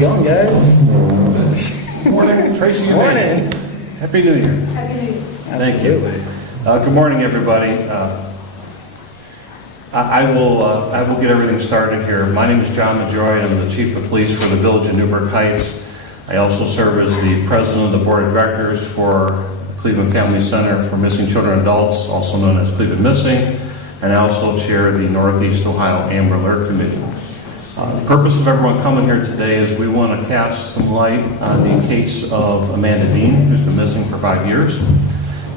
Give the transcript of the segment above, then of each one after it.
it going, guys? Good morning, Tracy. Good morning. Happy New Year. Happy New Year. Thank you. Good morning, everybody. I will get everything started here. My name is John Majoy. I'm the Chief of Police for the Village of Newburgh Heights. I also serve as the President of the Board of Directors for Cleveland Family Center for Missing Children and Adults, also known as Cleveland Missing, and I also chair the Northeast Ohio Amber Alert Committee. The purpose of everyone coming here today is we want to cast some light on the case of Amanda Dean, who's been missing for 5 years.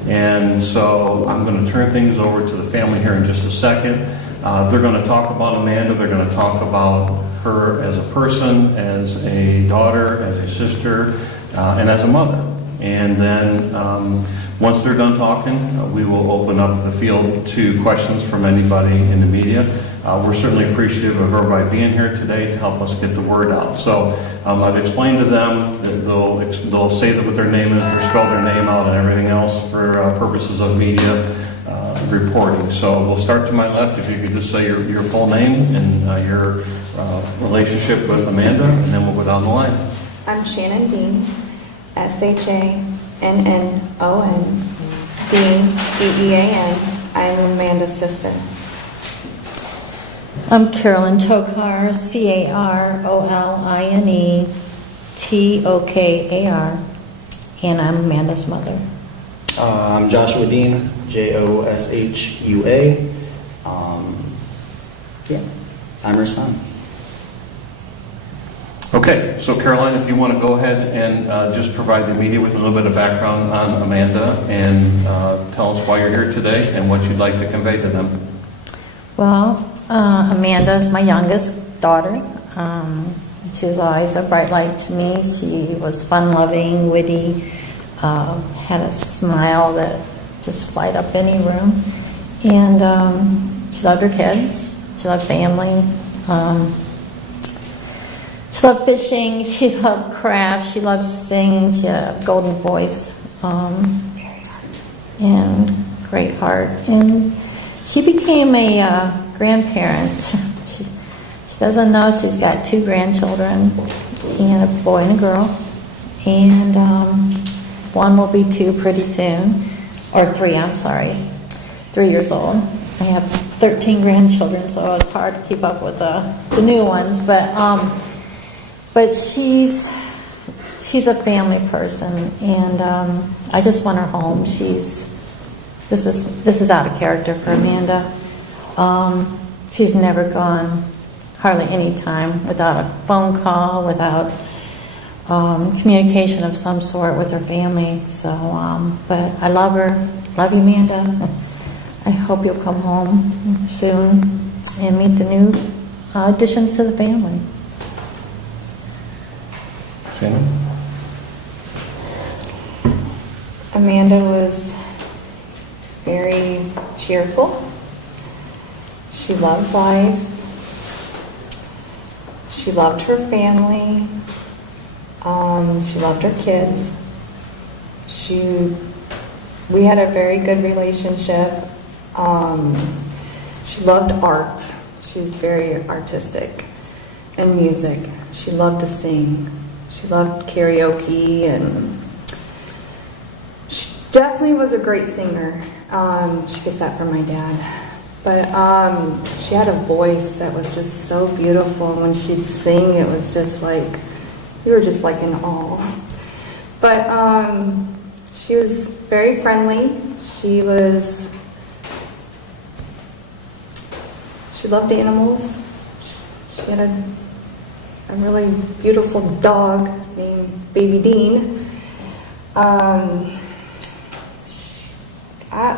And so I'm going to turn things over to the family here in just a second. They're going to talk about Amanda. They're going to talk about her as a person, as a daughter, as a sister, and as a mother. And then once they're done talking, we will open up the field to questions from anybody in the media. We're certainly appreciative of everybody being here today to help us get the word out. So I've explained to them that they'll say that what their name is, they'll spell their name out and everything else for purposes of media reporting. So we'll start to my left. If you could just say your full name and your relationship with Amanda, and then we'll go down the line. I'm Shannon Dean, S-H-A-N-N-O-N, Dean, D-E-A-N. I am Amanda's sister. I'm Carolyn Tokar, C-A-R-O-L-I-N-E-T-O-K-A-R, and I'm Amanda's mother. I'm Joshua Dean, J-O-S-H-U-A. I'm her son. Okay, so Caroline, if you want to go ahead and just provide the media with a little bit of background on Amanda and tell us why you're here today and what you'd like to convey to them. Well, Amanda is my youngest daughter. She was always a bright light to me. She was fun-loving, witty, had a smile that just light up any room. And she loved her kids. She loved family. She loved fishing. She loved craft. She loved singing. She had a golden voice and great heart. And she became a grandparent. She doesn't know she's got 2 grandchildren, and a boy and a girl. And one will be 2 pretty soon, or 3, I'm sorry, 3 years old. I have 13 grandchildren, so it's hard to keep up with the new ones. But she's a family person, and I just want her home. This is out of character for Amanda. She's never gone hardly any time without a phone call, without communication of some sort with her family. So, but I love her. Love you, Amanda. I hope you'll come home soon and meet the new additions to the family. Shannon? Amanda was very cheerful. She loved life. She loved her family. She loved her kids. We had a very good relationship. She loved art. She was very artistic, and music. She loved to sing. She loved karaoke, and she definitely was a great singer. She gets that from my dad. But she had a voice that was just so beautiful. When she'd sing, it was just like, we were just like in awe. But she was very friendly. She loved animals. She had a really beautiful dog named Baby Dean.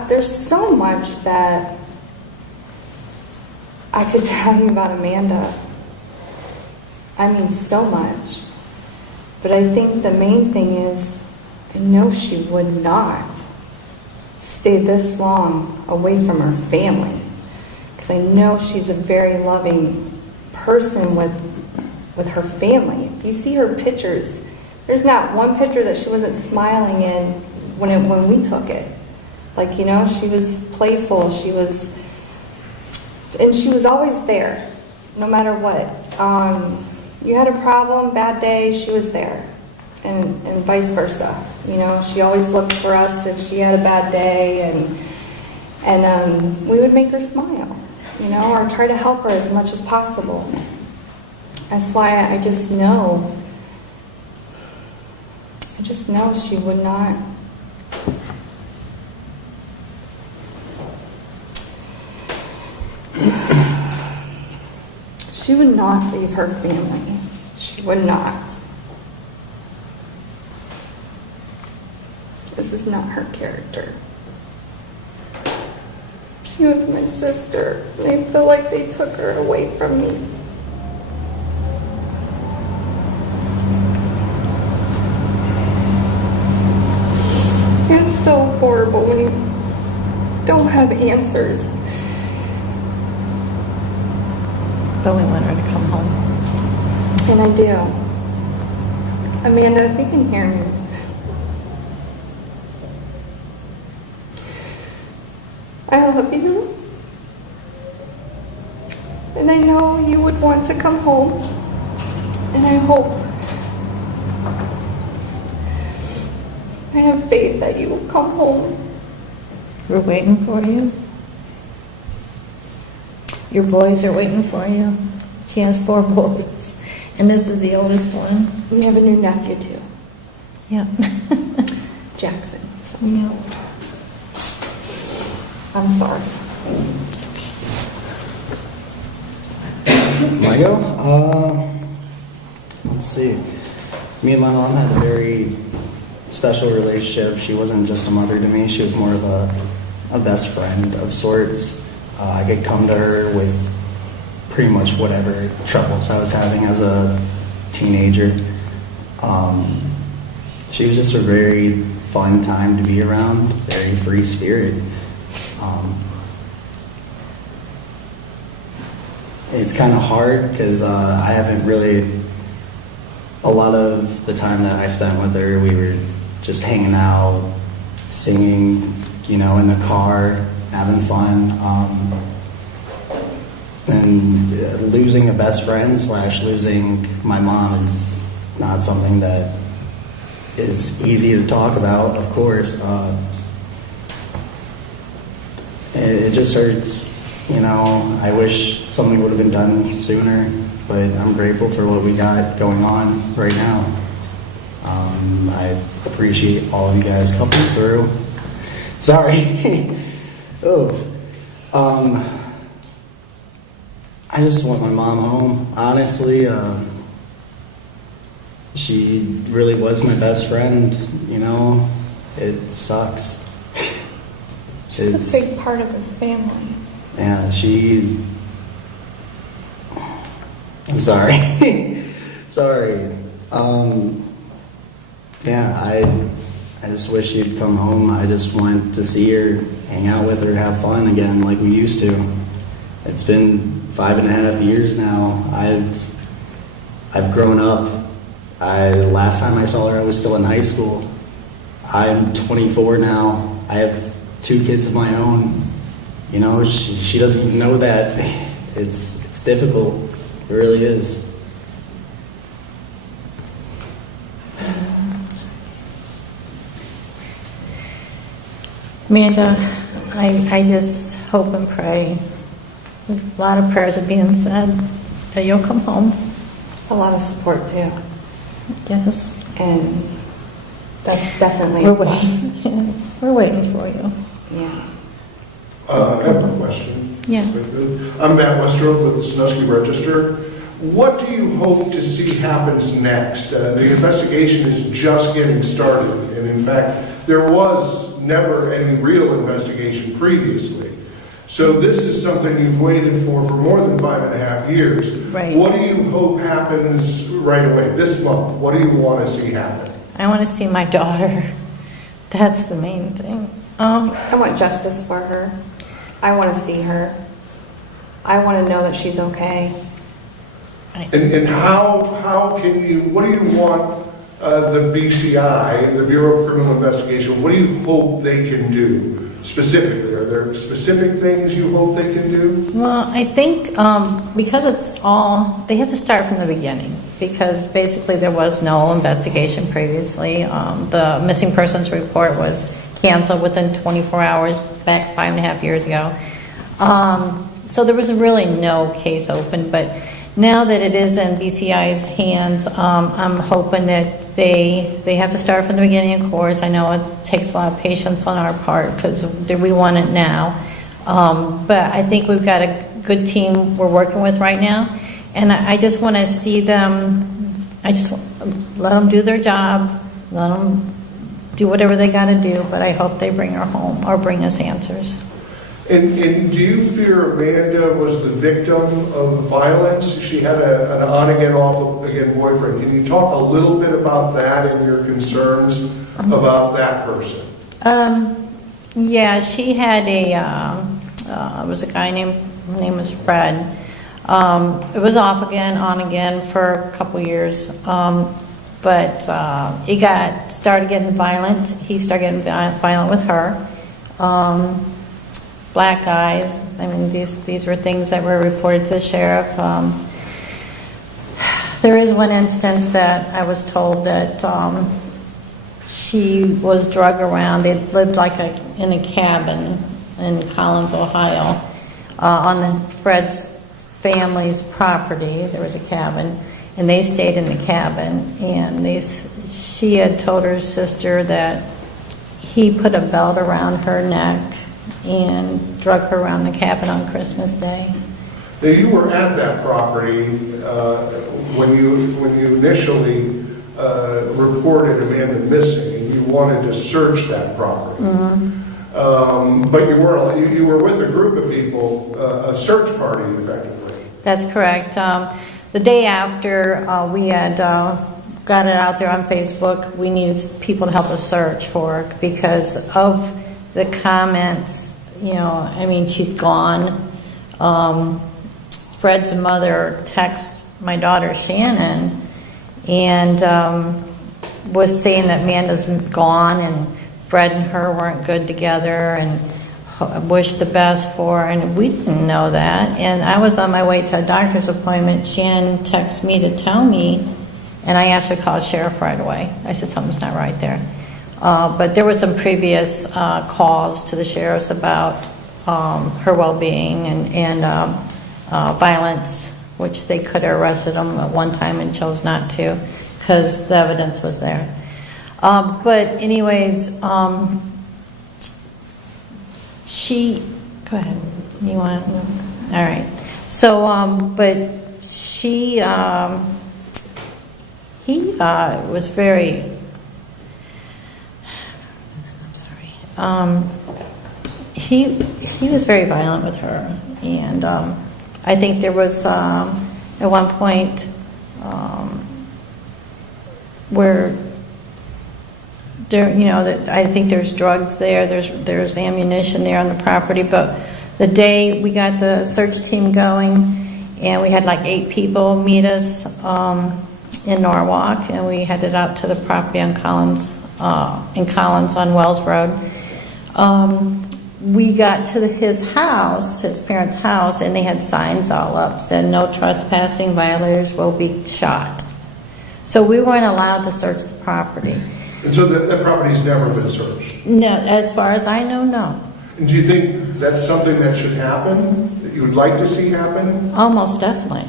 There's so much that I could tell you about Amanda. I mean, so much. But I think the main thing is, I know she would not stay this long away from her family. Because I know she's a very loving person with her family. If you see her pictures, there's not one picture that she wasn't smiling in when we took it. Like, you know, she was playful. She was always there, no matter what. You had a problem, bad day, she was there. And vice versa. You know, she always looked for us if she had a bad day, and we would make her smile, you know, or try to help her as much as possible. That's why I just know she would not. She would not leave her family. She would not. This is not her character. She was my sister, and I feel like they took her away from me. It's so horrible when you don't have answers. But we want her to come home. And I do. Amanda, if you can hear me. I love you. And I know you would want to come home. And I hope. I have faith that you will come home. We're waiting for you. Your boys are waiting for you. She has 4 boys, and this is the oldest one. We have a new nephew too, Yeah. Jackson. So Yeah. I'm sorry. I go? Let's see. Me and my mom had a very special relationship. She wasn't just a mother to me. She was more of a best friend of sorts. I could come to her with pretty much whatever troubles I was having as a teenager. She was just a very fun time to be around, very free spirit. It's kind of hard because I haven't really, a lot of the time that I spent with her, we were just hanging out, singing, you know, in the car, having fun. And losing a best friend / losing my mom is not something that is easy to talk about, of course. It just hurts, you know. I wish something would have been done sooner, but I'm grateful for what we got going on right now. I appreciate all of you guys coming through. Sorry. I just want my mom home. Honestly, she really was my best friend, you know. It sucks. She's a big part of this family. Yeah, I'm sorry. Sorry. Yeah, I just wish she'd come home. I just want to see her, hang out with her, have fun again like we used to. It's been 5.5 years now. I've grown up. Last time I saw her, I was still in high school. I'm 24 now. I have 2 kids of my own. You know, she doesn't even know that. It's difficult. It really is. Amanda, I just hope and pray. A lot of prayers are being said that you'll come home. A lot of support too. Yes. And that's definitely We're a plus. waiting. We're waiting for you. Yeah. I have a question. Yeah. I'm Matt Westrope with the Sandusky Register. What do you hope to see happens next? The investigation is just getting started, and in fact, there was never any real investigation previously. So this is something you've waited for more than 5.5 years. Right. What do you hope happens right away, this month? What do you want to see happen? I want to see my daughter. That's the main thing. I want justice for her. I want to see her. I want to know that she's okay. And how can you, what do you want the BCI, the Bureau of Criminal Investigation, what do you hope they can do specifically? Are there specific things you hope they can do? Well, I think because they have to start from the beginning, because basically there was no investigation previously. The missing persons report was canceled within 24 hours back 5.5 years ago. So there was really no case open, but now that it is in BCI's hands, I'm hoping that they have to start from the beginning, of course. I know it takes a lot of patience on our part because we want it now. But I think we've got a good team we're working with right now. And I just want to see them, let them do their job, let them do whatever they got to do, but I hope they bring her home or bring us answers. And do you fear Amanda was the victim of violence? She had an on-again, off-again boyfriend. Can you talk a little bit about that and your concerns about that person? Yeah, she had it was a guy his name was Fred. It was off again, on again for a couple years. But he started getting violent. He started getting violent with her. Black eyes. I mean, these were things that were reported to the sheriff. There is one instance that I was told that she was drugged around. They lived in a cabin in Collins, Ohio, on Fred's family's property. There was a cabin, and they stayed in the cabin. And she had told her sister that he put a belt around her neck and drug her around the cabin on Christmas Day. Now, you were at that property when you initially reported Amanda missing, and you wanted to search that property. Mm-hmm. But you were with a group of people, a search party, effectively. That's correct. The day after we had got it out there on Facebook, we needed people to help us search for her because of the comments. I mean, she's gone. Fred's mother texted my daughter Shannon and was saying that Amanda's gone and Fred and her weren't good together and wished the best for her, and we didn't know that. And I was on my way to a doctor's appointment. Shannon texted me to tell me, and I asked her to call the sheriff right away. I said something's not right there. But there were some previous calls to the sheriffs about her well-being and violence, which they could have arrested them at one time and chose not to because the evidence was there. But anyways, go ahead. You want to? All right. So, but he was very. He was very violent with her, and I think there was at one point where there, that I think there's drugs there. There's ammunition there on the property. But the day we got the search team going, and we had 8 people meet us in Norwalk, and we headed out to the property on Collins on Wells Road. We got to his house, his parents' house, and they had signs all up, said no trespassing, violators will be shot. So we weren't allowed to search the property. And so that property's never been searched? No, as far as I know, no. And do you think that's something that should happen, that you would like to see happen? Almost definitely.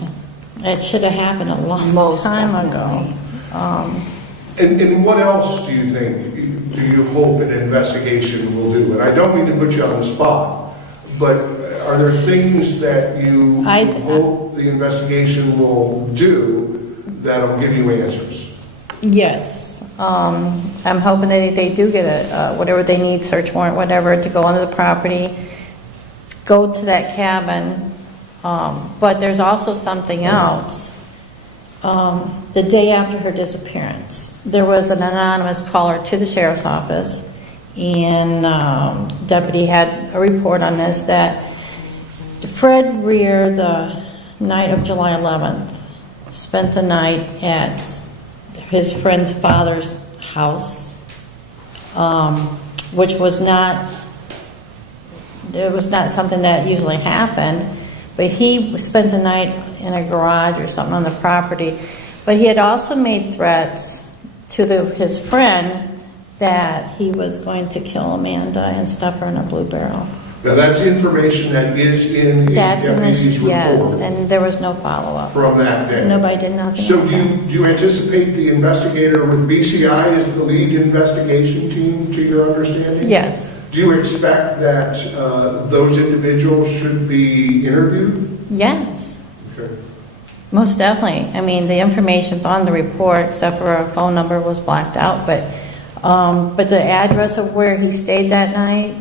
It should have happened a long time ago. And what else do you hope an investigation will do? And I don't mean to put you on the spot, but are there things that you hope the investigation will do that'll give you answers? Yes. I'm hoping that they do get whatever they need, search warrant, whatever, to go onto the property, go to that cabin. But there's also something else. The day after her disappearance, there was an anonymous caller to the sheriff's office, and deputy had a report on this that Fred Rear, the night of July 11th, spent the night at his friend's father's house, which was not it was not something that usually happened, but he spent the night in a garage or something on the property. But he had also made threats to his friend that he was going to kill Amanda and stuff her in a blue barrel. Now, that's information that is in the deputy's report. Yes, and there was no follow-up. From that day. Nobody did nothing. So with that. do you anticipate the investigator with BCI as the lead investigation team, to your understanding? Yes. Do you expect that those individuals should be interviewed? Yes, Okay. most definitely. I mean, the information's on the report, except for a phone number was blacked out, but the address of where he stayed that night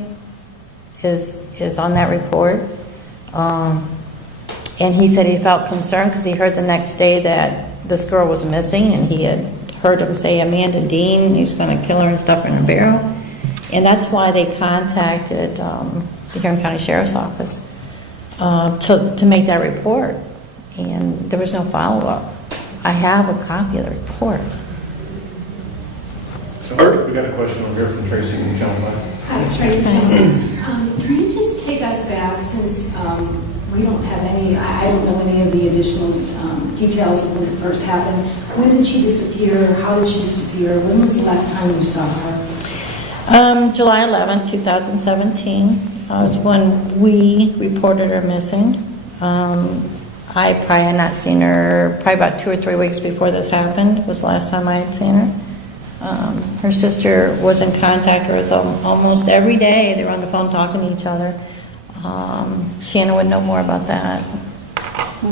is on that report. And he said he felt concerned because he heard the next day that this girl was missing, and he had heard him say Amanda Dean, he was going to kill her and stuff her in a barrel. And that's why they contacted the Huron County Sheriff's Office to make that report. And there was no follow-up. I have a copy of the report. We got a question over here from Tracy from Channel 5. Hi, Tracy Channel. Can you just take us back, since we don't have any, I don't know any of the additional details of when it first happened. When did she disappear? How did she disappear? When was the last time you saw her? July 11, 2017 was when we reported her missing. I probably had not seen her, probably about 2 or 3 weeks before this happened was the last time I had seen her. Her sister was in contact with them almost every day. They were on the phone talking to each other. Shannon would know more about that.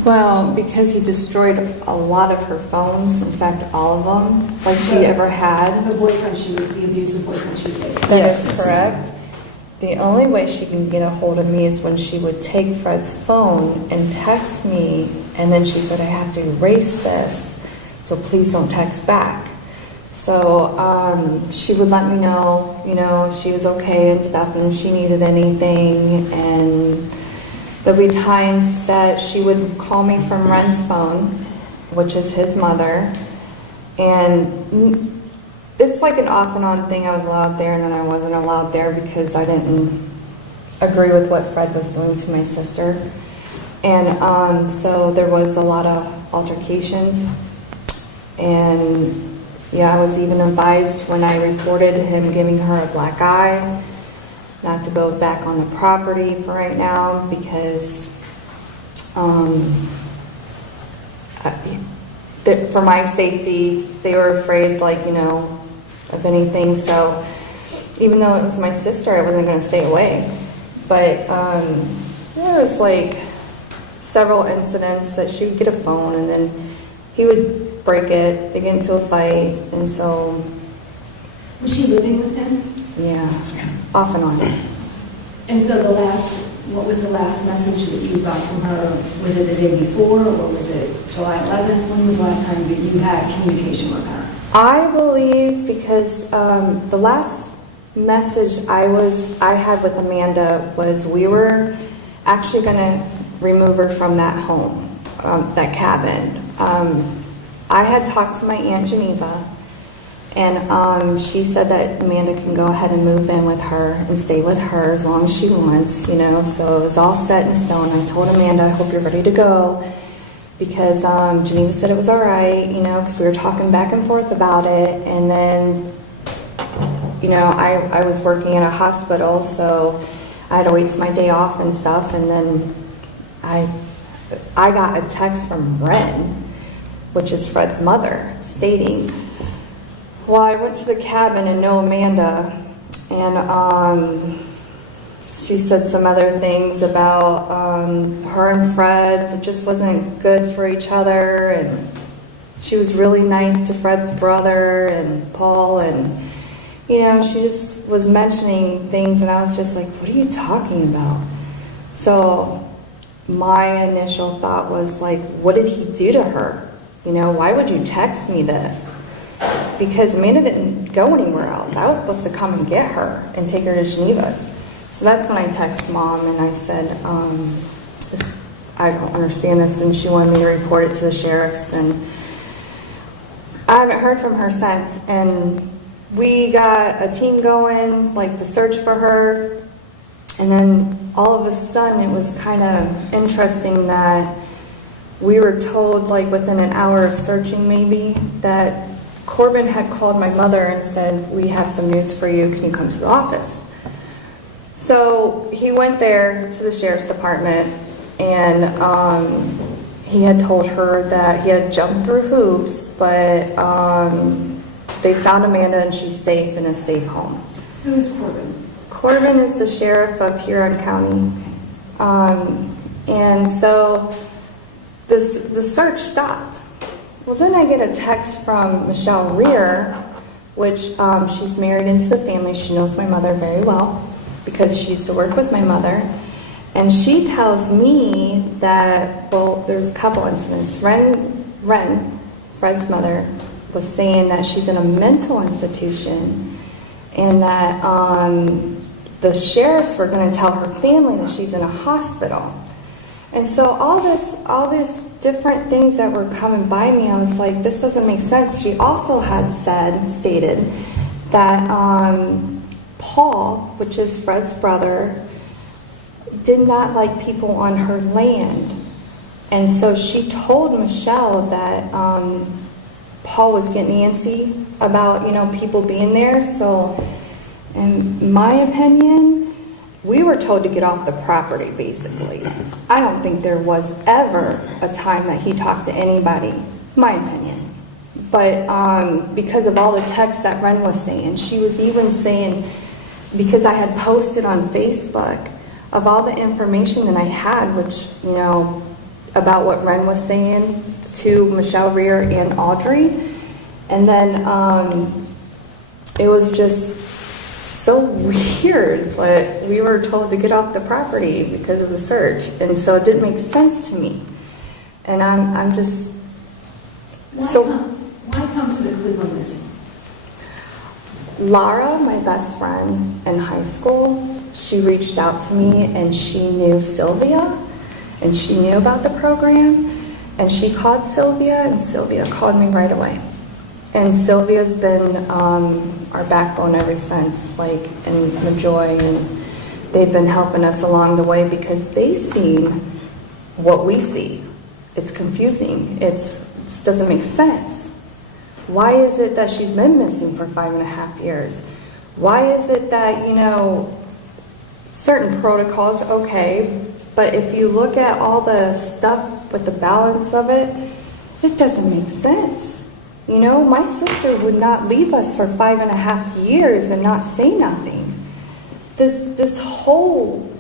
Well, because he destroyed a lot of her phones, in fact, all of them, like she ever had. The boyfriend the abusive boyfriend she was dating. That is correct. The only way she can get a hold of me is when she would take Fred's phone and text me, and then she said, I have to erase this, so please don't text back. So she would let me know, if she was okay and stuff, and if she needed anything. And there'd be times that she would call me from Ren's phone, which is his mother, and it's like an off and on thing. I was allowed there and then I wasn't allowed there because I didn't agree with what Fred was doing to my sister. And so there was a lot of altercations. And yeah, I was even advised when I reported him giving her a black eye not to go back on the property for right now because for my safety, they were afraid, of anything. So even though it was my sister, I wasn't going to stay away. But there was several incidents that she would get a phone and then he would break it, they get into a fight, and so... Was she living with him? Yeah, off and on. And so what was the last message that you got from her? Was it the day before, or was it July 11th? When was the last time that you had communication with her? I believe because the last message I had with Amanda was we were actually going to remove her from that home, that cabin. I had talked to my Aunt Geneva, and she said that Amanda can go ahead and move in with her and stay with her as long as she wants, so it was all set in stone. I told Amanda, I hope you're ready to go, because Geneva said it was all right, because we were talking back and forth about it. And then, I was working at a hospital, so I had to wait till my day off and stuff. And then I got a text from Ren, which is Fred's mother, stating, well, I went to the cabin and no Amanda, and she said some other things about her and Fred. It just wasn't good for each other, and she was really nice to Fred's brother and Paul, and she just was mentioning things, and I was just like, what are you talking about? So my initial thought was what did he do to her? Why would you text me this? Because Amanda didn't go anywhere else. I was supposed to come and get her and take her to Geneva's. So that's when I texted Mom and I said, I don't understand this, and she wanted me to report it to the sheriffs, and I haven't heard from her since. And we got a team going, to search for her, And then all of a sudden, it was kind of interesting that we were told, like within an hour of searching maybe, that Corbin had called my mother and said, "We have some news for you, can you come to the office?" So he went there to the sheriff's department, and he had told her that he had jumped through hoops, but they found Amanda and she's safe in a safe home. Who is Corbin? Corbin is the sheriff of Huron County. And so the search stopped. Well, then I get a text from Michelle Rear, which she's married into the family. She knows my mother very well because she used to work with my mother. And she tells me that, well, there's a couple incidents. Ren, Fred's mother, was saying that she's in a mental institution and that the sheriffs were going to tell her family that she's in a hospital. And so all these different things that were coming by me, I was like, this doesn't make sense. She also had stated that Paul, which is Fred's brother, did not like people on her land. And so she told Michelle that Paul was getting antsy about, people being there. So in my opinion, we were told to get off the property, basically. I don't think there was ever a time that he talked to anybody, my opinion. But because of all the texts that Ren was saying, she was even saying, because I had posted on Facebook of all the information that I had, which, about what Ren was saying to Michelle Rear and Audrey. And then it was just so weird, but we were told to get off the property because of the search. And so it didn't make sense to me. And I'm just... Why come to the Cleveland missing? Lara, my best friend in high school, she reached out to me and she knew Sylvia and she knew about the program, and she called Sylvia and Sylvia called me right away. And Sylvia's been our backbone ever since, and LaJoy, and they've been helping us along the way because they've seen what we see. It's confusing. It doesn't make sense. Why is it that she's been missing for 5.5 years? Why is it that, certain protocols, okay, but if you look at all the stuff with the balance of it, it doesn't make sense. My sister would not leave us for 5.5 years and not say nothing. This whole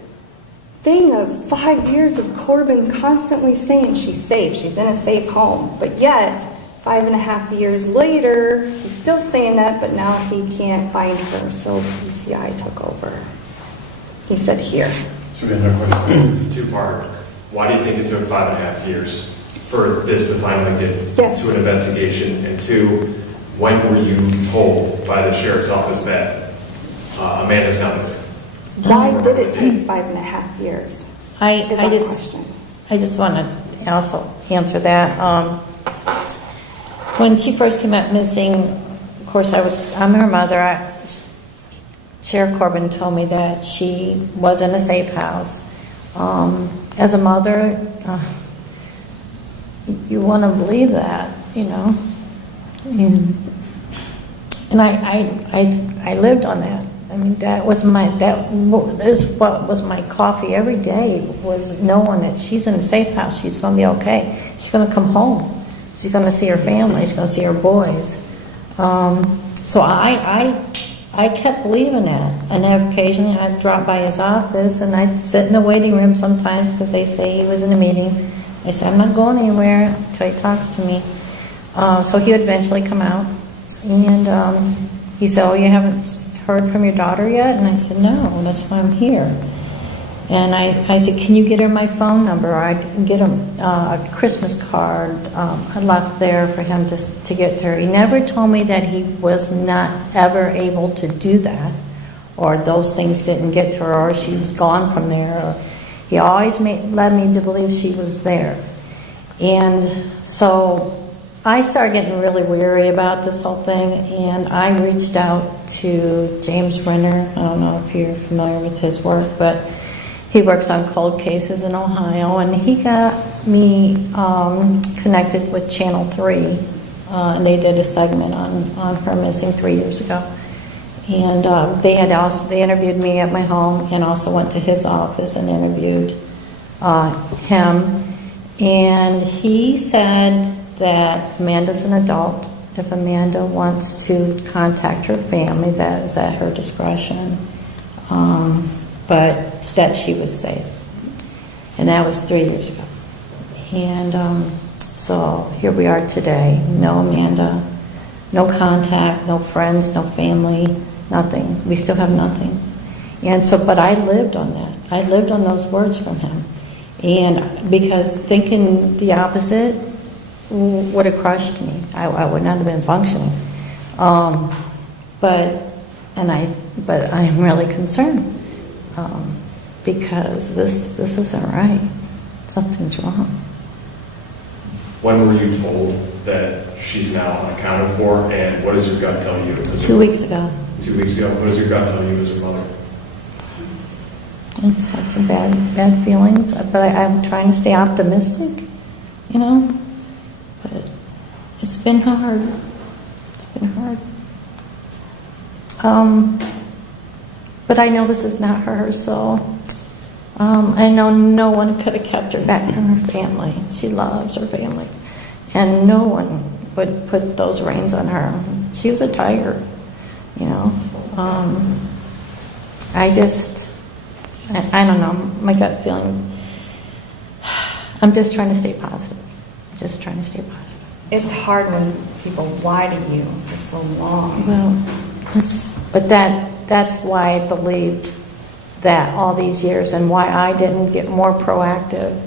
thing of 5 years of Corbin constantly saying she's safe, she's in a safe home, but yet 5.5 years later, he's still saying that, but now he can't find her, so PCI took over. He said here. So we have another question. It's a two-part. Why do you think it took 5.5 years for this to finally get to an investigation? And two, when were you told by the sheriff's office that Amanda's not missing? Why did it take 5.5 years? I just want to also answer that. When she first came out missing, of course, I'm her mother. Sheriff Corbin told me that she was in a safe house. As a mother, you want to believe that, and I lived on that. I mean, that is what was my coffee every day, was knowing that she's in a safe house. She's going to be okay. She's going to come home. She's going to see her family. She's going to see her boys. So I kept believing that. And occasionally I'd drop by his office and I'd sit in the waiting room sometimes because they say he was in a meeting. I said, I'm not going anywhere until he talks to me. So he would eventually come out. And he said, oh, you haven't heard from your daughter yet? And I said, no, that's why I'm here. And I said, can you get her my phone number? Or I'd get him a Christmas card I left there for him to get to her. He never told me that he was not ever able to do that, or those things didn't get to her, or she's gone from there. Or he always led me to believe she was there. And so I started getting really weary about this whole thing, and I reached out to James Renner. I don't know if you're familiar with his work, but he works on cold cases in Ohio, and he got me connected with Channel 3, and they did a segment on her missing 3 years ago. And they interviewed me at my home, and also went to his office and interviewed him. And he said that Amanda's an adult. If Amanda wants to contact her family, that is at her discretion. But that she was safe. And that was 3 years ago. And so here we are today. No Amanda, no contact, no friends, no family, nothing. We still have nothing. And so, but I lived on that. I lived on those words from him. And because thinking the opposite would have crushed me. I would not have been functioning. But I'm really concerned. Because this isn't right. Something's wrong. When were you told that she's now unaccounted for, and what does your gut tell you? 2 weeks ago. 2 weeks ago. What does your gut tell you as her mother? I just had some bad feelings, but I'm trying to stay optimistic, you know. But it's been hard. It's been hard. But I know this is not her, so I know no one could have kept her back from her family. She loves her family. And no one would put those reins on her. She was a tiger, you know. I don't know, my gut feeling. I'm just trying to stay positive. Just trying to stay positive. It's hard when people lie to you for so long. Well, but that's why I believed that all these years, and why I didn't get more proactive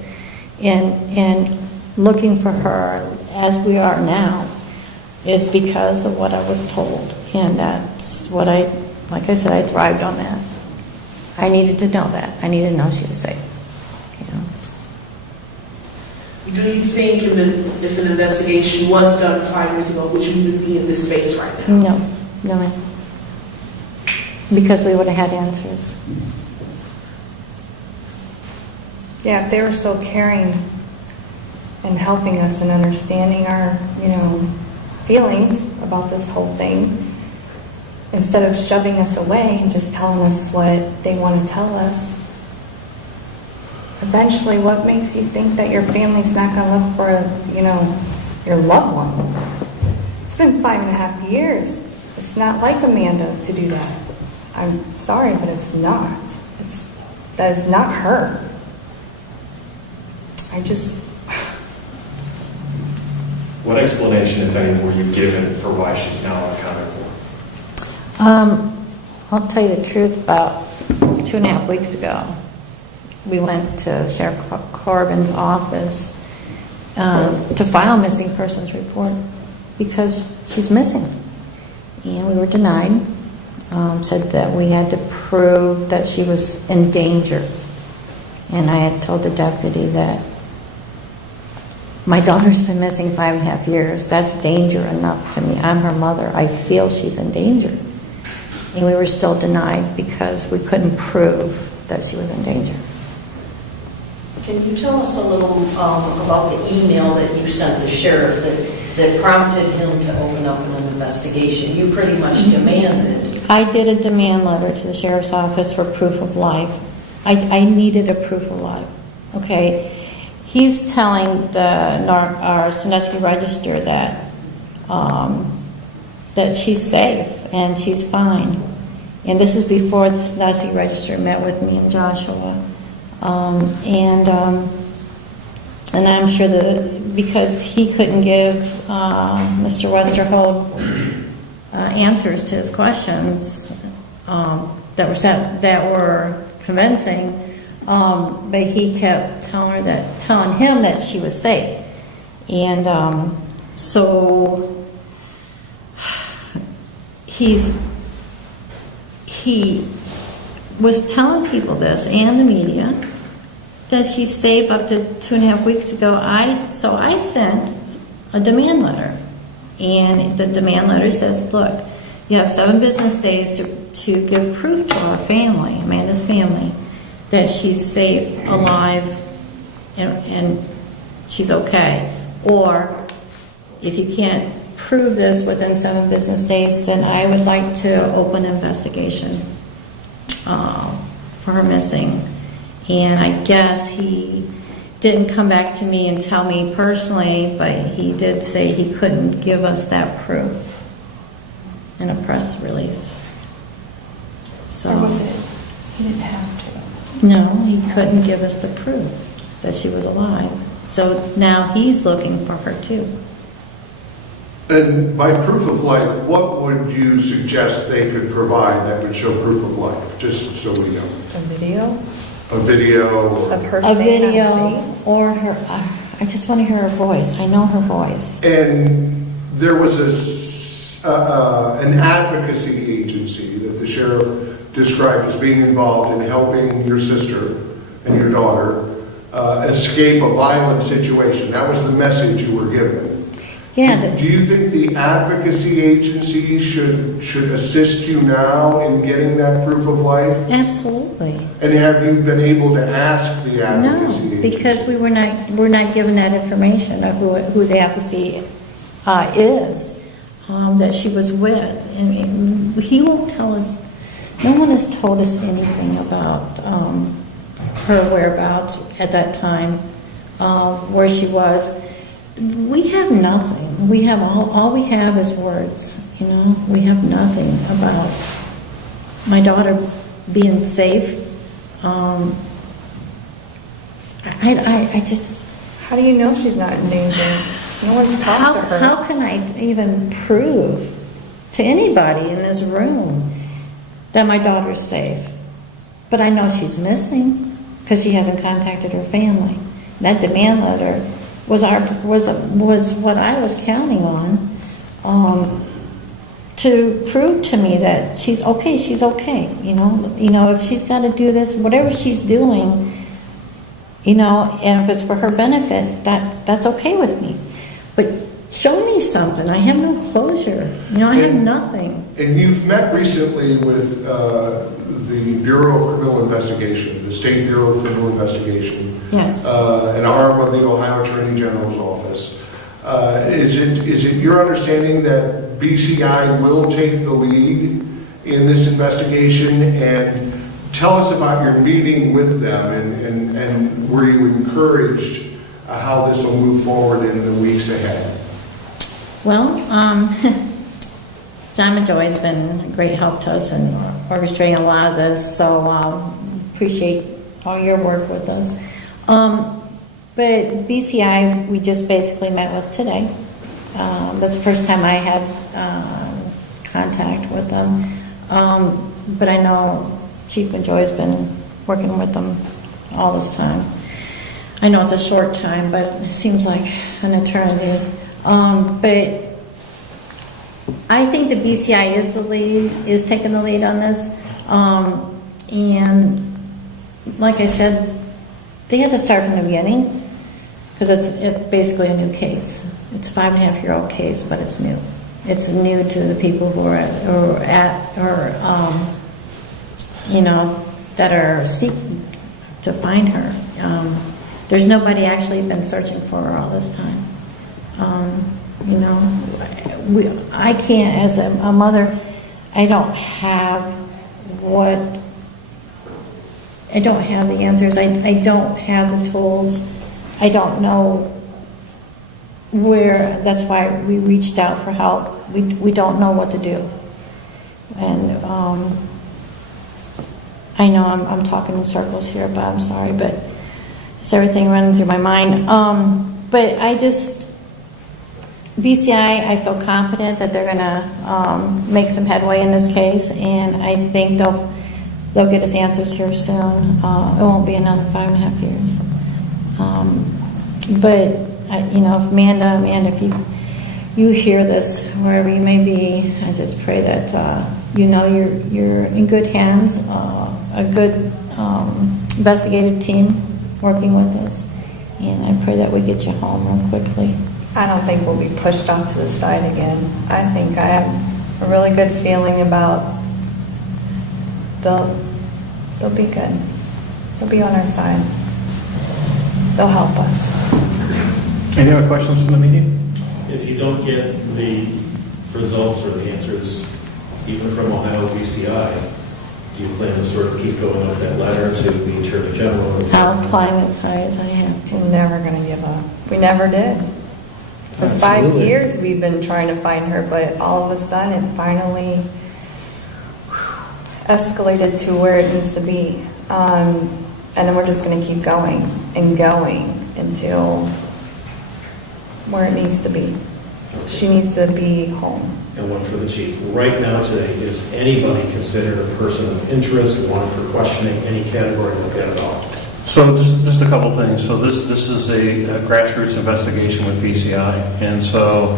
in looking for her as we are now, is because of what I was told. And that's what like I said, I thrived on that. I needed to know that. I needed to know she was safe. You know? Do you think if an investigation was done 5 years ago, would you be in this space right now? No, ma'am. Because we would have had answers. Yeah, if they were so caring and helping us and understanding our, feelings about this whole thing, instead of shoving us away and just telling us what they want to tell us, eventually what makes you think that your family's not going to look for, your loved one? It's been 5.5 years. It's not like Amanda to do that. I'm sorry, but it's not. That is not her. What explanation, if any, were you given for why she's now unaccounted for? I'll tell you the truth. About 2.5 weeks ago, we went to Sheriff Corbin's office to file a missing persons report because she's missing. And we were denied. Said that we had to prove that she was in danger. And I had told the deputy that my daughter's been missing 5.5 years. That's danger enough to me. I'm her mother. I feel she's in danger. And we were still denied because we couldn't prove that she was in danger. Can you tell us a little about the email that you sent the sheriff that prompted him to open up an investigation? You pretty much demanded. I did a demand letter to the sheriff's office for proof of life. I needed a proof of life. Okay. He's telling our Sandusky Register that she's safe and she's fine. And this is before the Sandusky Register met with me and Joshua. And I'm sure that because he couldn't give Mr. Westerhold answers to his questions that were convincing, but he kept telling him that she was safe. And so he was telling people this and the media that she's safe up to 2.5 weeks ago. So I sent a demand letter And the demand letter says, look, you have 7 business days to give proof to our family, Amanda's family, that she's safe, alive, and she's okay. Or if you can't prove this within 7 business days, then I would like to open an investigation for her missing. And I guess he didn't come back to me and tell me personally, but he did say he couldn't give us that proof in a press release. So, Or was it, he didn't have to? no, he couldn't give us the proof that she was alive. So now he's looking for her too. And by proof of life, what would you suggest they could provide that would show proof of life, just so we know? A video A video? of her A saying I'm video safe? or her, I just want to hear her voice. I know her voice. And there was an advocacy agency that the sheriff described as being involved in helping your sister and your daughter escape a violent situation. That was the message you were given. Yeah, Do you think the advocacy agency should assist you now in getting that proof of life? absolutely. And have you been able to ask the advocacy No, agency? because we're not given that information of who the advocacy is that she was with. I mean, he won't tell us. No one has told us anything about her whereabouts at that time, where she was. We have nothing. We have all we have is words. You know, we have nothing about my daughter being safe. I just. How do you know she's not in danger? No one's talked to her. How can I even prove to anybody in this room that my daughter's safe? But I know she's missing because she hasn't contacted her family. That demand letter was what I was counting on to prove to me that she's okay. She's okay. You know, if she's got to do this, whatever she's doing, you know, and if it's for her benefit, that's okay with me. But show me something. I have no closure. You know, I have nothing. And you've met recently with the Bureau of Criminal Investigation, the State Bureau of Criminal Investigation. Yes. An arm of the Ohio Attorney General's office. Is it your understanding that BCI will take the lead in this investigation? And tell us about your meeting with them and were you encouraged how this will move forward in the weeks ahead? Well, John Majoy has been a great help to us in orchestrating a lot of this, so appreciate all your work with us. But BCI, we just basically met with today. That's the first time I had contact with them. But I know Chief Majoy's been working with them all this time. I know it's a short time, but it seems like an eternity. But I think the BCI is taking the lead on this. And like I said, they have to start from the beginning because it's basically a new case. It's a 5.5-year-old case, but it's new. It's new to the people who you know, that are seeking to find her. There's nobody actually been searching for her all this time. You know, I can't, as a mother, I don't have the answers. I don't have the tools. I don't know where. That's why we reached out for help. We don't know what to do. And I know I'm talking in circles here, but I'm sorry, but it's everything running through my mind. But BCI, I feel confident that they're going to make some headway in this case, and I think they'll get us answers here soon. It won't be another 5.5 years. But you know, if Amanda, if you hear this wherever you may be, I just pray that you know you're in good hands. A good investigative team working with us, and I pray that we get you home real quickly. I don't think we'll be pushed off to the side again. I think I have a really good feeling about they'll be good. They'll be on our side. They'll help us. Any other questions from the meeting? If you don't get the results or the answers, even from Ohio BCI, do you plan to sort of keep going up that ladder to the Attorney General? I'll climb as high as I have to. We're never going to give up. We never did. For 5 Absolutely. years we've been trying to find her, but all of a sudden it finally escalated to where it needs to be. And then we're just going to keep going and going until where it needs to be. She needs to be home. And one for the chief. Right now today, is anybody considered a person of interest, one for questioning, any category like that at all? So just a couple things. So this is a grassroots investigation with BCI, and so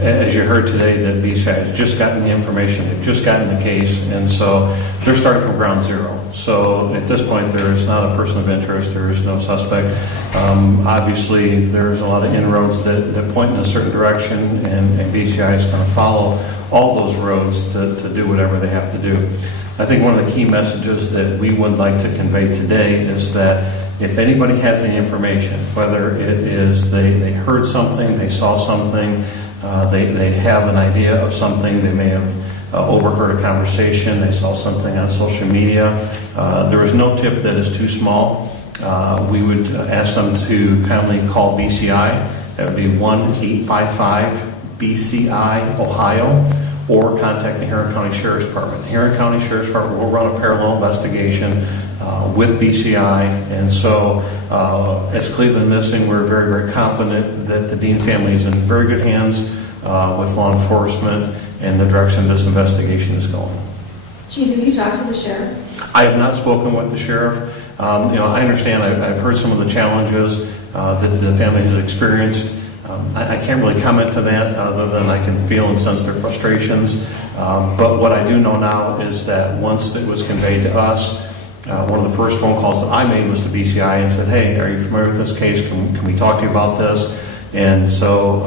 as you heard today, that BCI has just gotten the information, they've just gotten the case, and so they're starting from ground zero. So at this point, there is not a person of interest, there is no suspect. Obviously, there's a lot of inroads that point in a certain direction, and BCI is going to follow all those roads to do whatever they have to do. I think one of the key messages that we would like to convey today is that if anybody has any information, whether it is they heard something, they saw something, they have an idea of something, they may have overheard a conversation, they saw something on social media, there is no tip that is too small. We would ask them to kindly call BCI. That would be 1-855-BCI-OHIO. Or contact the Huron County Sheriff's Department. The Huron County Sheriff's Department will run a parallel investigation with BCI, and so as Cleveland Missing, we're very, very confident that the Dean family is in very good hands with law enforcement and the direction this investigation is going. Chief, have you talked to the sheriff? I have not spoken with the sheriff. I understand, I've heard some of the challenges that the family has experienced. I can't really comment to that other than I can feel and sense their frustrations. But what I do know now is that once it was conveyed to us, one of the first phone calls that I made was to BCI and said, hey, are you familiar with this case? Can we talk to you about this? And so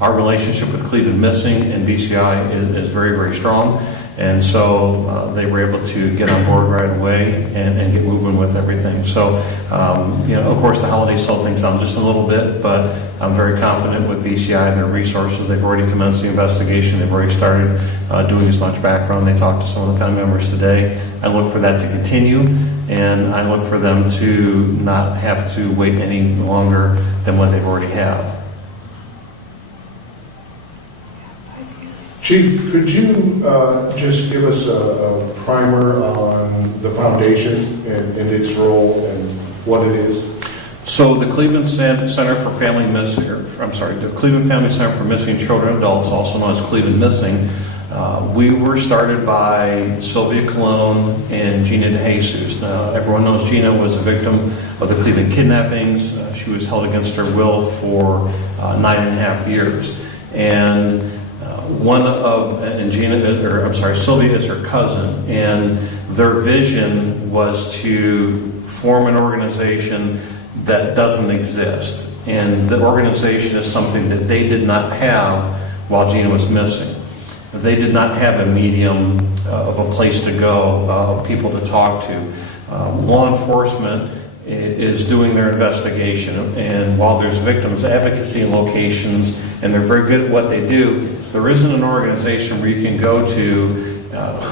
our relationship with Cleveland Missing and BCI is very, very strong. And so they were able to get on board right away and get moving with everything. So, of course, the holidays slowed things down just a little bit, but I'm very confident with BCI and their resources. They've already commenced the investigation. They've already started doing as much background. They talked to some of the family members today. I look for that to continue, and I look for them to not have to wait any longer than what they've already have. Chief, could you just give us a primer on the foundation and its role and what it is? So the Cleveland Center for Family Missing, the Cleveland Family Center for Missing Children and Adults, also known as Cleveland Missing, we were started by Sylvia Colon and Gina DeJesus. Now, everyone knows Gina was a victim of the Cleveland kidnappings. She was held against her will for 9.5 years. And Sylvia is her cousin, and their vision was to form an organization that doesn't exist. And the organization is something that they did not have while Gina was missing. They did not have a medium of a place to go, people to talk to. Law enforcement is doing their investigation, and while there's victims advocacy locations, and they're very good at what they do, there isn't an organization where you can go to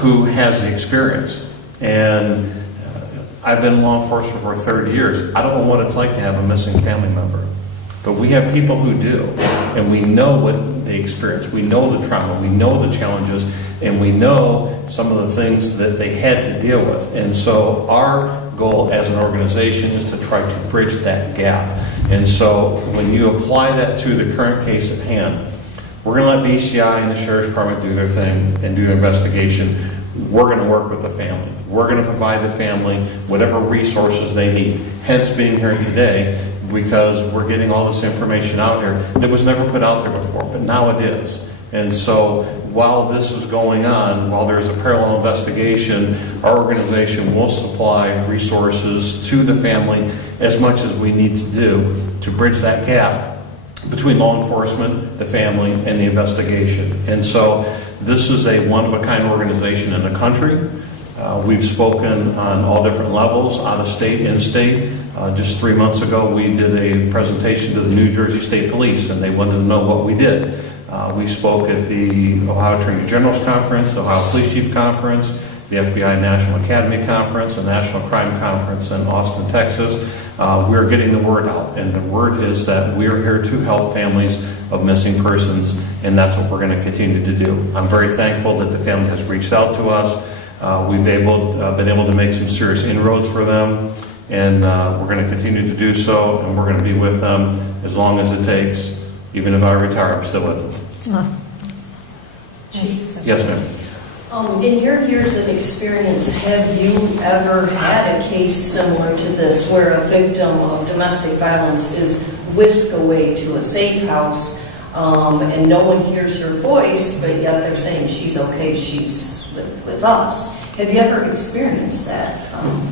who has the experience. And I've been in law enforcement for 30 years. I don't know what it's like to have a missing family member. But we have people who do, and we know what they experience. We know the trauma, we know the challenges, and we know some of the things that they had to deal with. And so our goal as an organization is to try to bridge that gap. And so when you apply that to the current case at hand, we're going to let BCI and the Sheriff's Department do their thing and do their investigation. We're going to work with the family. We're going to provide the family whatever resources they need. Hence being here today, because we're getting all this information out here that was never put out there before, but now it is. And so while this is going on, while there's a parallel investigation, our organization will supply resources to the family as much as we need to do to bridge that gap between law enforcement, the family, and the investigation. And so this is a one-of-a-kind organization in the country. We've spoken on all different levels, out of state, in state. Just 3 months ago, we did a presentation to the New Jersey State Police, and they wanted to know what we did. We spoke at the Ohio Attorney General's Conference, the Ohio Police Chief Conference, the FBI National Academy Conference, the National Crime Conference in Austin, Texas. We're getting the word out, and the word is that we're here to help families of missing persons, and that's what we're going to continue to do. I'm very thankful that the family has reached out to us. We've been able to make some serious inroads for them, and we're going to continue to do so, and we're going to be with them as long as it takes. Even if I retire, I'm still with them. Yes, ma'am. In your years of experience, have you ever had a case similar to this where a victim of domestic violence is whisked away to a safe house and no one hears her voice, but yet they're saying she's okay, she's with us? Have you ever experienced that?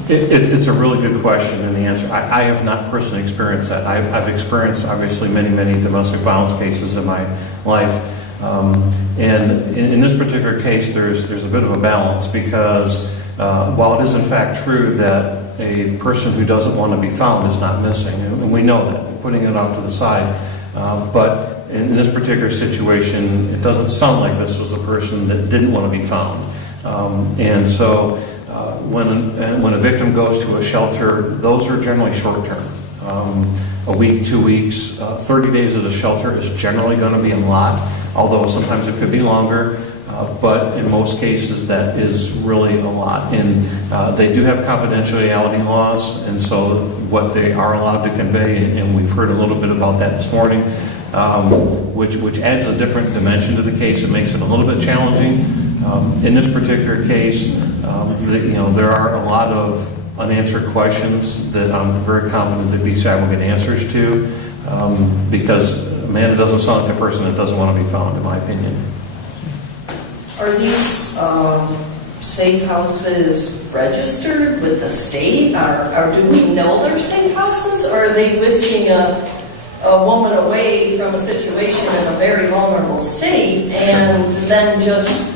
It's a really good question, and the answer, I have not personally experienced that. I've experienced, obviously, many domestic violence cases in my life. And in this particular case, there's a bit of a balance because while it is in fact true that a person who doesn't want to be found is not missing, and we know that, putting it off to the side, but in this particular situation, it doesn't sound like this was a person that didn't want to be found. And so when a victim goes to a shelter, those are generally short-term. A week, 2 weeks, 30 days at a shelter is generally going to be a lot, although sometimes it could be longer. But in most cases, that is really a lot. And they do have confidentiality laws, and so what they are allowed to convey, and we've heard a little bit about that this morning, which adds a different dimension to the case. It makes it a little bit challenging. In this particular case, there are a lot of unanswered questions that I'm very confident that BCI will get answers to, because Amanda doesn't sound like the person that doesn't want to be found, in my opinion. Are these safe houses registered with the state? Or do we know they're safe houses? Or are they whisking a woman away from a situation in a very vulnerable state and then just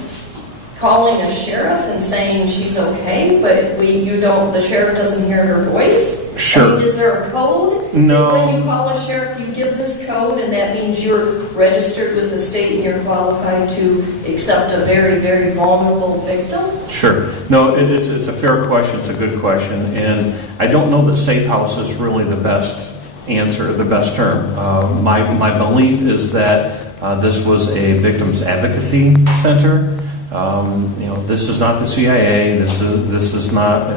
calling a sheriff and saying she's okay, but the sheriff doesn't hear her voice? Sure. I mean, is there a code? No. When you call a sheriff, you give this code, and that means you're registered with the state and you're qualified to accept a very, very vulnerable victim? Sure. No, it's a fair question. It's a good question. And I don't know that safe house is really the best answer, the best term. My belief is that this was a victims advocacy center. This is not the CIA. This is not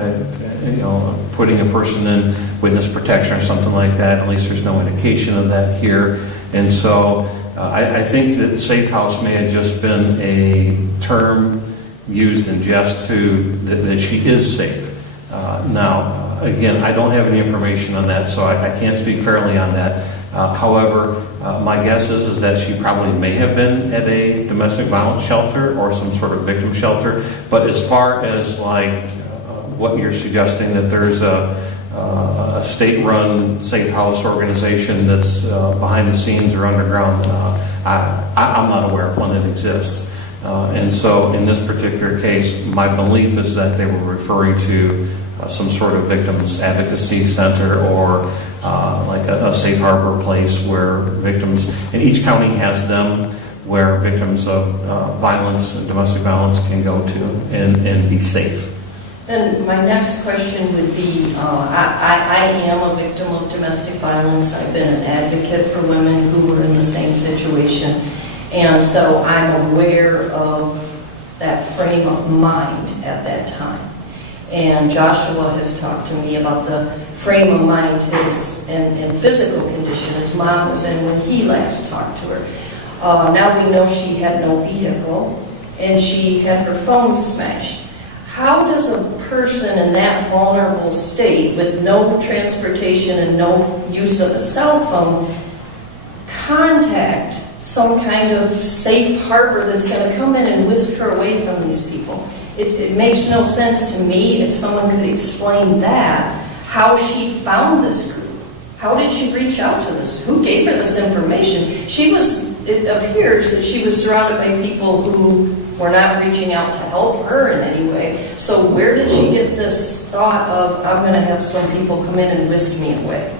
putting a person in witness protection or something like that. At least there's no indication of that here. And so I think that safe house may have just been a term used in jest that she is safe. Now, again, I don't have any information on that, so I can't speak fairly on that. However, my guess is that she probably may have been at a domestic violence shelter or some sort of victim shelter. But as far as what you're suggesting, that there's a state-run safe house organization that's behind the scenes or underground, I'm not aware of one that exists. And so in this particular case, my belief is that they were referring to some sort of victims advocacy center or like a safe harbor place where victims, and each county has them, where victims of violence and domestic violence can go to and be safe. Then my next question would be, I am a victim of domestic violence. I've been an advocate for women who were in the same situation. And so I'm aware of that frame of mind at that time. And Joshua has talked to me about the frame of mind and physical condition his mom was in when he last talked to her. Now we know she had no vehicle and she had her phone smashed. How does a person in that vulnerable state with no transportation and no use of a cell phone contact some kind of safe harbor that's going to come in and whisk her away from these people? It makes no sense to me if someone could explain that, how she found this group, How did she reach out to this? Who gave her this information? It appears that she was surrounded by people who were not reaching out to help her in any way. So where did she get this thought of, I'm going to have some people come in and whisk me away?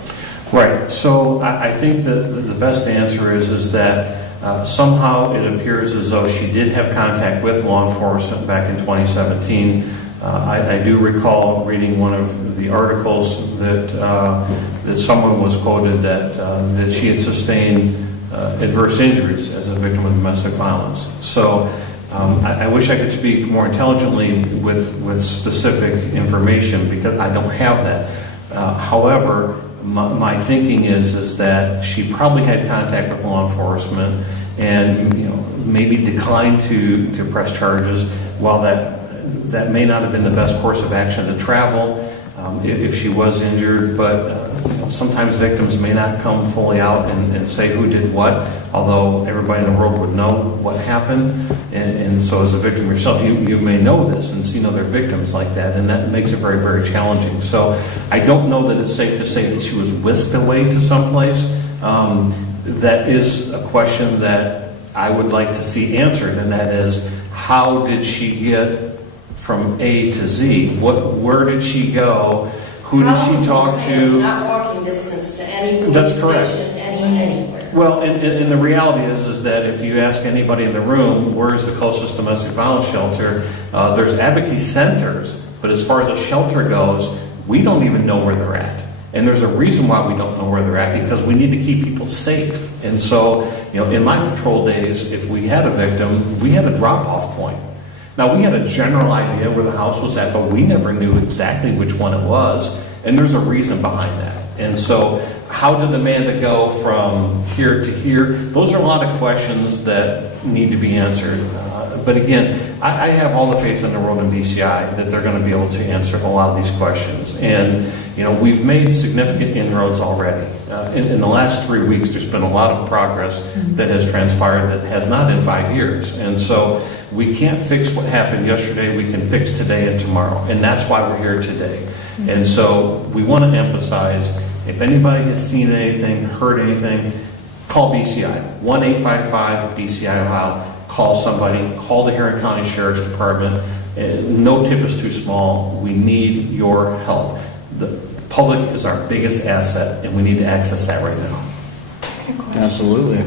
Right. So I think that the best answer is that somehow it appears as though she did have contact with law enforcement back in 2017. I do recall reading one of the articles that someone was quoted that she had sustained adverse injuries as a victim of domestic violence. So I wish I could speak more intelligently with specific information because I don't have that. However, my thinking is that she probably had contact with law enforcement and maybe declined to press charges. While that may not have been the best course of action to travel if she was injured, but sometimes victims may not come fully out and say who did what, although everybody in the world would know what happened. And so as a victim yourself, you may know this and see other victims like that, and that makes it very, very challenging. So I don't know that it's safe to say that she was whisked away to someplace. That is a question that I would like to see answered, and that is, how did she get from A to Z? Where did she go? Who did she talk to? It's not walking distance to any police That's correct. station, anywhere. Well, and the reality is that if you ask anybody in the room, where's the closest domestic violence shelter, there's advocacy centers, but as far as a shelter goes, we don't even know where they're at. And there's a reason why we don't know where they're at, because we need to keep people safe. And so, in my patrol days, if we had a victim, we had a drop-off point. Now, we had a general idea where the house was at, but we never knew exactly which one it was. And there's a reason behind that. And so, how did Amanda go from here to here? Those are a lot of questions that need to be answered. But again, I have all the faith in the world in BCI that they're going to be able to answer a lot of these questions. And, we've made significant inroads already. In the last 3 weeks, there's been a lot of progress that has transpired that has not in 5 years. And so we can't fix what happened yesterday. We can fix today and tomorrow. And that's why we're here today. And so we want to emphasize, if anybody has seen anything, heard anything, call BCI. 1-855-BCI Ohio. Call somebody. Call the Huron County Sheriff's Department. No tip is too small. We need your help. The public is our biggest asset, and we need to access that right now. Absolutely.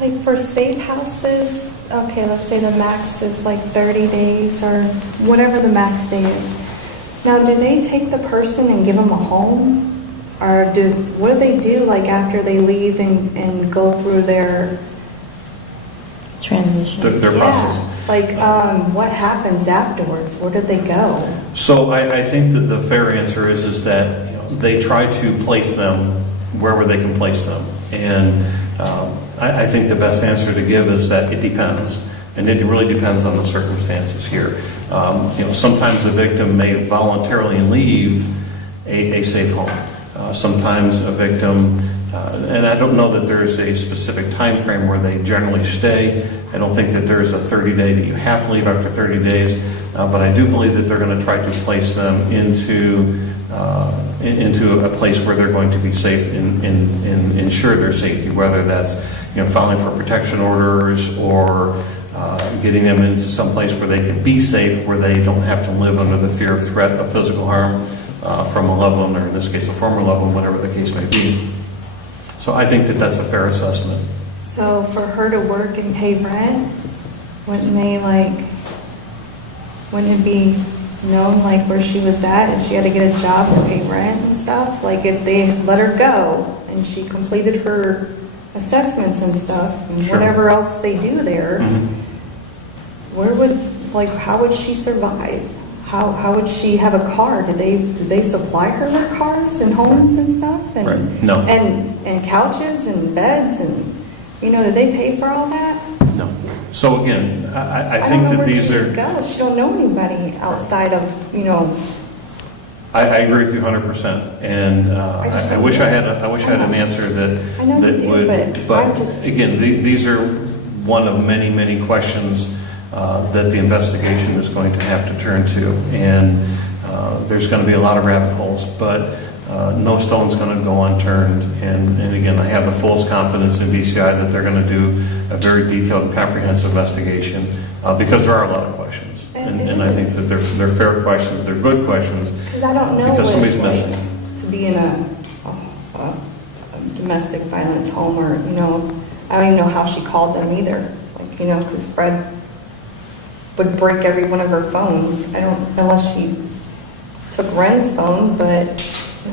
Like for safe houses, okay, let's say the max is like 30 days or whatever the max day is. Now, do they take the person and give them a home? Or what do they do like after they leave and go through their Transition. Their process. Like, what happens afterwards? Where do they go? So I think that the fair answer is that they try to place them wherever they can place them. And I think the best answer to give is that it depends. And it really depends on the circumstances here. Sometimes the victim may voluntarily leave a safe home. Sometimes a victim, and I don't know that there's a specific time frame where they generally stay. I don't think that there's a 30-day that you have to leave after 30 days. But I do believe that they're going to try to place them into a place where they're going to be safe and ensure their safety, whether that's filing for protection orders or getting them into some place where they can be safe, where they don't have to live under the fear of threat of physical harm from a loved one, or in this case a former loved one, whatever the case may be. So I think that that's a fair assessment. So for her to work and pay rent, wouldn't it be known like where she was at, if she had to get a job to pay rent and stuff? Like if they let her go and she completed her assessments and stuff and Sure. whatever else they do there, Mm-hmm. how would she survive? How would she have a car? Do they supply her with cars and homes and stuff? And, Right. No. And couches and beds and, do they pay for all that? No. So again, I I think don't know that where these she are. would go. She don't know anybody outside of, I agree with you 100%, and I wish I had an answer that I know you that do, would. but I'm just- again, these are one of many, many questions that the investigation is going to have to turn to, and there's going to be a lot of rabbit holes. But no stone's going to go unturned. And again, I have the fullest confidence in BCI that they're going to do a very detailed and comprehensive investigation because there are a lot of questions. And I think that they're fair questions, they're good questions. Because I don't know because what somebody's it's missing. like to be in a domestic violence home, or, you know, I don't even know how she called them either. Like, you know, because Fred would break every one of her phones. I don't, unless she took Ren's phone, but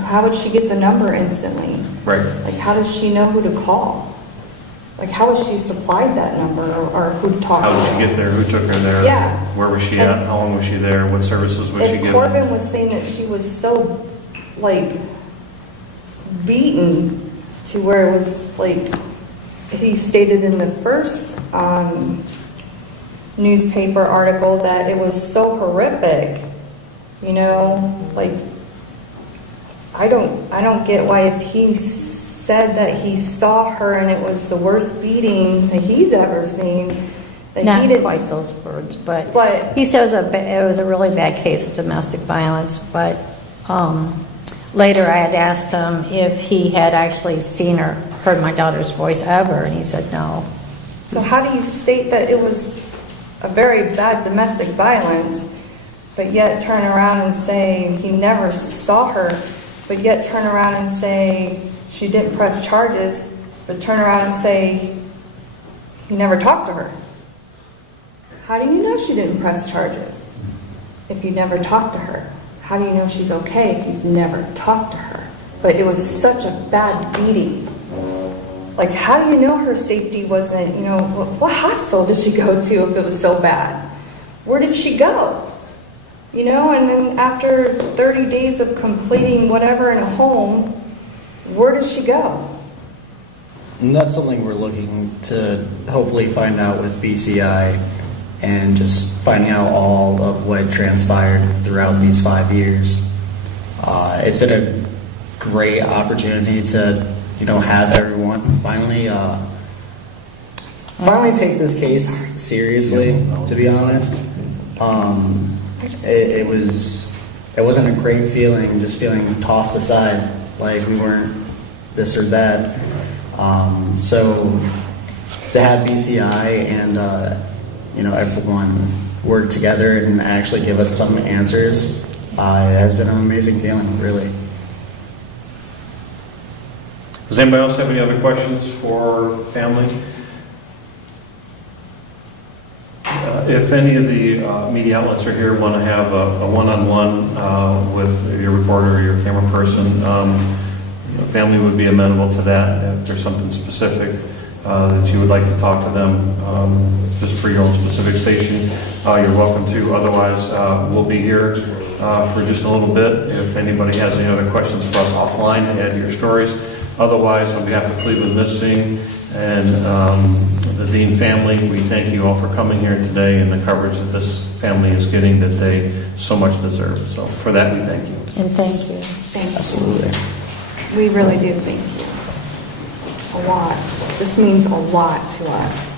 how would she get the number instantly? Right. Like, how does she know who to call? Like, how was she supplied that number, or who to talk to? How did she get there? Who took her there? Yeah. Where was she at? How long was she there? What services was she And getting? Corbin was saying that she was so, like, beaten to where it was, like, he stated in the first newspaper article that it was so horrific, you know, like, I don't get why, if he said that he saw her and it was the worst beating that he's ever seen, that Not he didn't. quite those words, but But- he says it was a really bad case of domestic violence. But later I had asked him if he had actually seen or heard my daughter's voice ever, and he said no. So how do you state that it was a very bad domestic violence, but yet turn around and say he never saw her, but yet turn around and say she didn't press charges, but turn around and say he never talked to her? How do you know she didn't press charges if you never talked to her? How do you know she's okay if you've never talked to her? But it was such a bad beating. Like, how do you know her safety wasn't, you know, what hospital did she go to if it was so bad? Where did she go? You know, and then after 30 days of completing whatever in a home, where does she go? And that's something we're looking to hopefully find out with BCI, and just finding out all of what transpired throughout these 5 years. It's been a great opportunity to, you know, have everyone finally take this case seriously, to be honest. It wasn't a great feeling, just feeling tossed aside, like we weren't this or that. So to have BCI and you know, everyone work together and actually give us some answers, it has been an amazing feeling, really. Does anybody else have any other questions for family? If any of the media outlets are here, want to have a one-on-one with your reporter or your camera person, family would be amenable to that. If there's something specific that you would like to talk to them, just for your own specific station, you're welcome to. Otherwise, we'll be here for just a little bit. If anybody has any other questions for us offline, add your stories. Otherwise, on behalf of Cleveland Missing and the Dean family, we thank you all for coming here today and the coverage that this family is getting that they so much deserve. So for that, we thank you. And thank you. Thank you. Absolutely. We really do thank you. A lot. This means a lot to us.